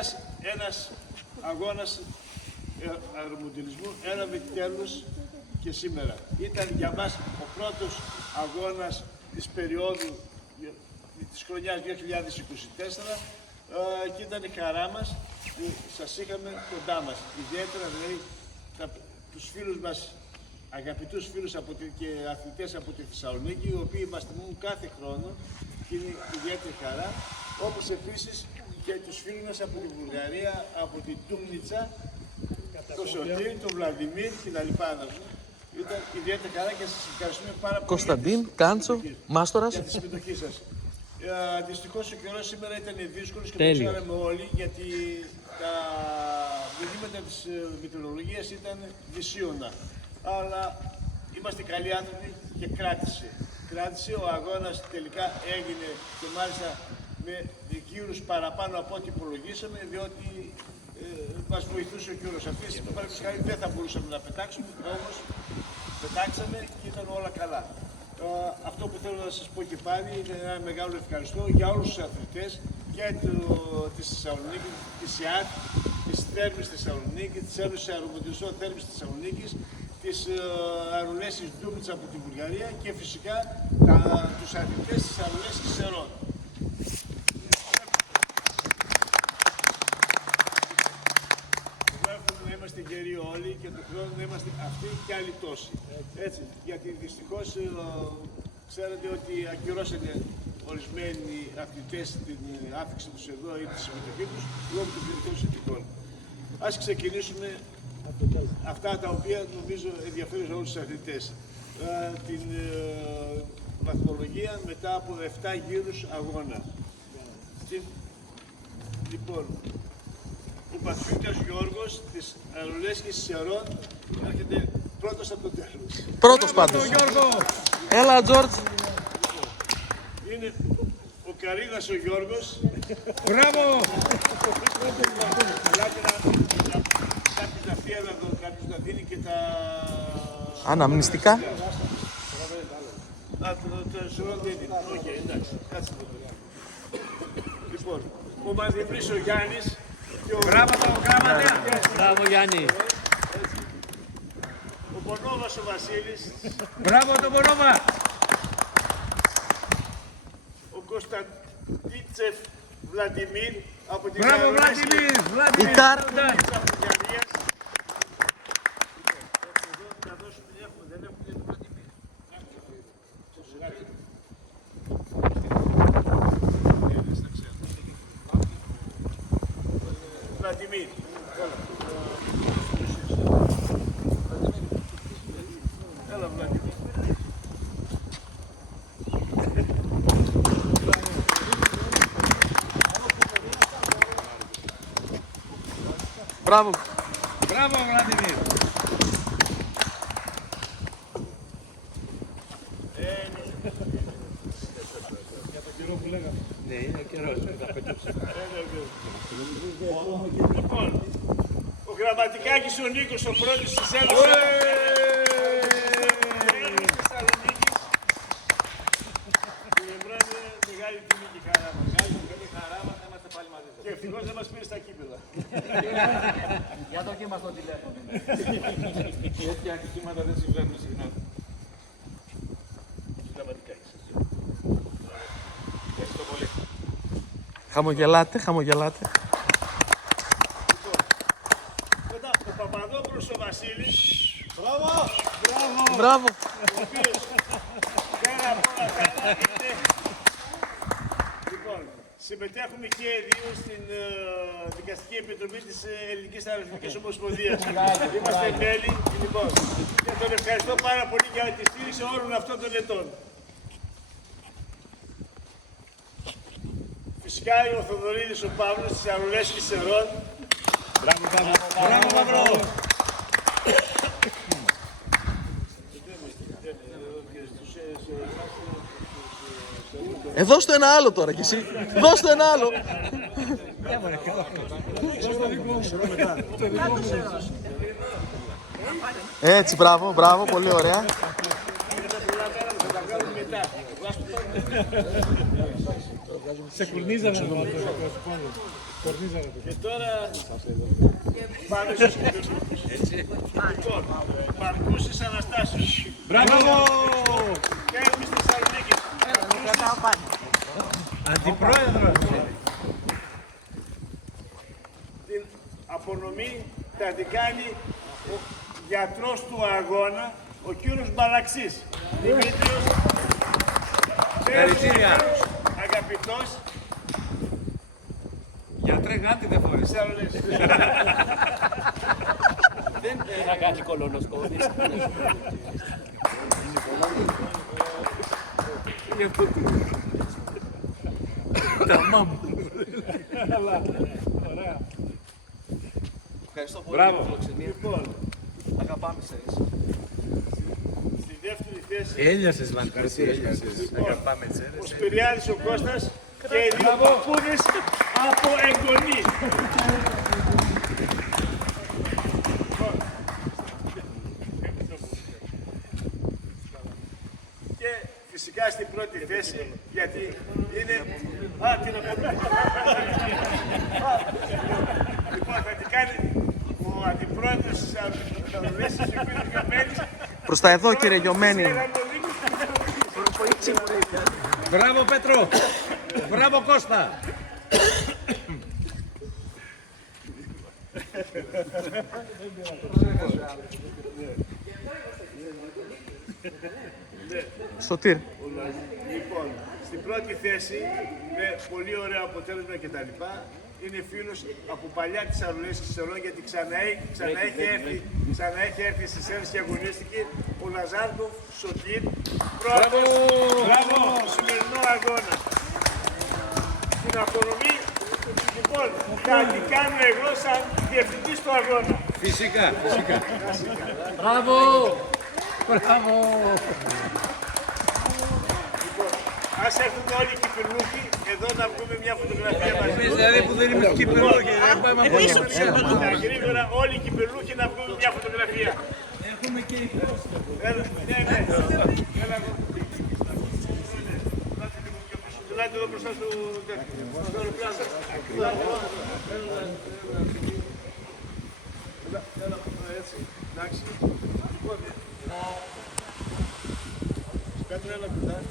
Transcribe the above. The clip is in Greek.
Καταρχάς, ένας αγώνας αερομοντελισμού έλαβε τέλος και σήμερα. Ήταν για μας ο πρώτος αγώνας της περίοδου της χρονιάς 2024 και ήταν η χαρά μας που σας είχαμε κοντά μας. Ιδιαίτερα δηλαδή τους φίλους μας, αγαπητούς φίλους και αθλητές από τη Θεσσαλονίκη, οι οποίοι μας τιμούν κάθε χρόνο και είναι ιδιαίτερη χαρά, όπως επίσης και τους φίλους μας από τη Βουλγαρία, από την Τούμνιτσα, τον Σωτήρη, τον Βλαντιμίρ και τα λοιπά. Ήταν ιδιαίτερη χαρά και σας ευχαριστούμε πάρα πολύ. Κωνσταντίν, Κάντσο, Μάστορας. Για τη συμμετοχή σας. Δυστυχώς ο καιρός σήμερα ήταν δύσκολος και το ξέραμε όλοι, γιατί τα μηνύματα της μετεωρολογίας ήταν δυσίωνα. Αλλά είμαστε καλοί άνθρωποι και κράτησε. Ο αγώνας τελικά έγινε και μάλιστα με γύρους παραπάνω από ό,τι υπολογίσαμε, διότι μας βοηθούσε ο καιρός. Αυτή τη στιγμή δεν θα μπορούσαμε να πετάξουμε, όμως πετάξαμε και ήταν όλα καλά. Αυτό που θέλω να σας πω και πάλι είναι ένα μεγάλο ευχαριστώ για όλους τους αθλητές και της Θεσσαλονίκης, της ΙΑΤ, της Θέρμης Θεσσαλονίκης, της Ένωσης Αερομοντελιστών Θέρμης Θεσσαλονίκης, της Αερολέσης Ντούμιτσα από τη Βουλγαρία και φυσικά τους αθλητές της Αερολέσης Σερών. Να είμαστε γεροί όλοι και του χρόνου να είμαστε αυτοί και άλλοι τόσοι. Έτσι, γιατί δυστυχώς ξέρετε ότι ακυρώσανε ορισμένοι αθλητές την άφηξη τους εδώ ή τη συμμετοχή τους λόγω των κλινικών συνθηκών. Ας ξεκινήσουμε αυτά τα οποία νομίζω ενδιαφέρουν σε όλους τους αθλητές. Την βαθμολογία μετά από 7 γύρους αγώνα. Λοιπόν, ο Πατριώτας Γιώργος της Αερολέσης Σερών έρχεται πρώτος από το τέλος. Πρώτος πάντως. Έλα, Τζόρτζ. Είναι ο Καρίνας ο Γιώργος. Μπράβο! Κάποιος να δίνει και τα... Αναμνηστικά. Το Σερών δεν είναι. Οκ, εντάξει. Κάτσε το. Λοιπόν, ο Μαδημρής ο Γιάννης. Μπράβο το γραμματέα! Μπράβο, Γιάννη. Ο Πονόβας ο Βασίλης. Μπράβο το Πονόβα! Ο Κωνσταντίτσεφ Βλαντιμίρ από την Μπράβο Βλαντιμίρ! Η κάρτα. Βλαντιμίρ. Έλα Βλαντιμίρ. Μπράβο. Μπράβο Βλαντιμίρ! Ναι, είναι καιρός να πετούσει. Λοιπόν, ο Γραμματικάκης ο Νίκος, ο πρώτος της Ένωσης Θεσσαλονίκης. Μεγάλη τιμή και χαρά μας. Μεγάλη χαρά μας, θα είμαστε πάλι μαζί σας. Και ευτυχώς δεν μας πήρε στα κύπελα. Για το κύμα στο τηλέφωνο. Τέτοια ατυχήματα δεν συμβαίνουν συχνά. Γραμματικάκης. Ευχαριστώ πολύ. Χαμογελάτε, χαμογελάτε. Μετά, ο Παπαδόπουλος ο Βασίλης. Μπράβο. Ο οποίος πέρα από όλα αυτά είναι... Λοιπόν, συμμετέχουμε και δύο στην Δικαστική Επιτροπή της Ελληνικής Αεροσβεστικής Ομοσπονδίας. Είμαστε μέλη, λοιπόν, και τον ευχαριστώ πάρα πολύ για τη στήριξη όλων αυτών των ετών. Φυσικά ο Θοδωρίδης ο Παύλος της Αερολέσης Σερών. Μπράβο Παύλο! Μπράβο Παύλο! Δώσ' το ένα άλλο τώρα κι εσύ. Δώσ' το ένα άλλο. Έτσι, μπράβο, μπράβο, πολύ ωραία. Σε κουρνίζαμε εδώ. Και τώρα πάμε στους κυπελούχους. Λοιπόν, Μαρκούσης Αναστάσιος. Μπράβο! Κέρμης Θεσσαλονίκης. Αντιπρόεδρος. Την απονομή θα την κάνει ο γιατρός του αγώνα, ο κύριος Μπαλαξής. Δημήτριος, Ευχαριστήρια. αγαπητός, Γιατρέ γάντι δεν φορείς. Θεσσαλονίκης. Δεν θα κάνει κολονοσκόπη. Είναι αυτό του. Τα μάμ. Ευχαριστώ πολύ Μπράβο. για τη φιλοξενία. Λοιπόν, Αγαπάμε σε στη δεύτερη θέση, Έλειασες μας. Ευχαριστήρια. Αγαπάμε ο Σπυριάδης ο Κώστας και οι δύο παππούδες από εγγονή. Και φυσικά στην πρώτη θέση, γιατί είναι... Α, τι να πω. Λοιπόν, θα την κάνει ο αντιπρόεδρος της Αρμονίας, ο κύριος Γιωμένης. Προς τα εδώ, κύριε Γιωμένη. Μπράβο Πέτρο. Μπράβο Κώστα. Σωτήρ. Λοιπόν, στην πρώτη θέση, με πολύ ωραίο αποτέλεσμα κτλ. Είναι φίλος από παλιά της Αρουλής Ξερών, γιατί ξανά έχει έρθει στις Έλληνες και αγωνίστηκε ο Λαζάρκοφ Σωτήρ, πρώτος στο σημερινό αγώνα. Την απονομή, λοιπόν, θα την κάνω εγώ σαν διευθυντής του αγώνα. Φυσικά. Μπράβο! Μπράβο. Ας έρθουν όλοι οι κυπελούχοι εδώ να βγούμε μια φωτογραφία μαζί. Εμείς δηλαδή που δεν είμαστε κυπελούχοι, δεν πάμε από εδώ. Τα γρήγορα όλοι οι κυπελούχοι να βγούμε μια φωτογραφία. Έχουμε και Έλα, ναι. Έλα εδώ. Ελάτε εδώ μπροστά στο αεροπλάνο. Έλα, έτσι, εντάξει. Κάτω ένα κουτάκι.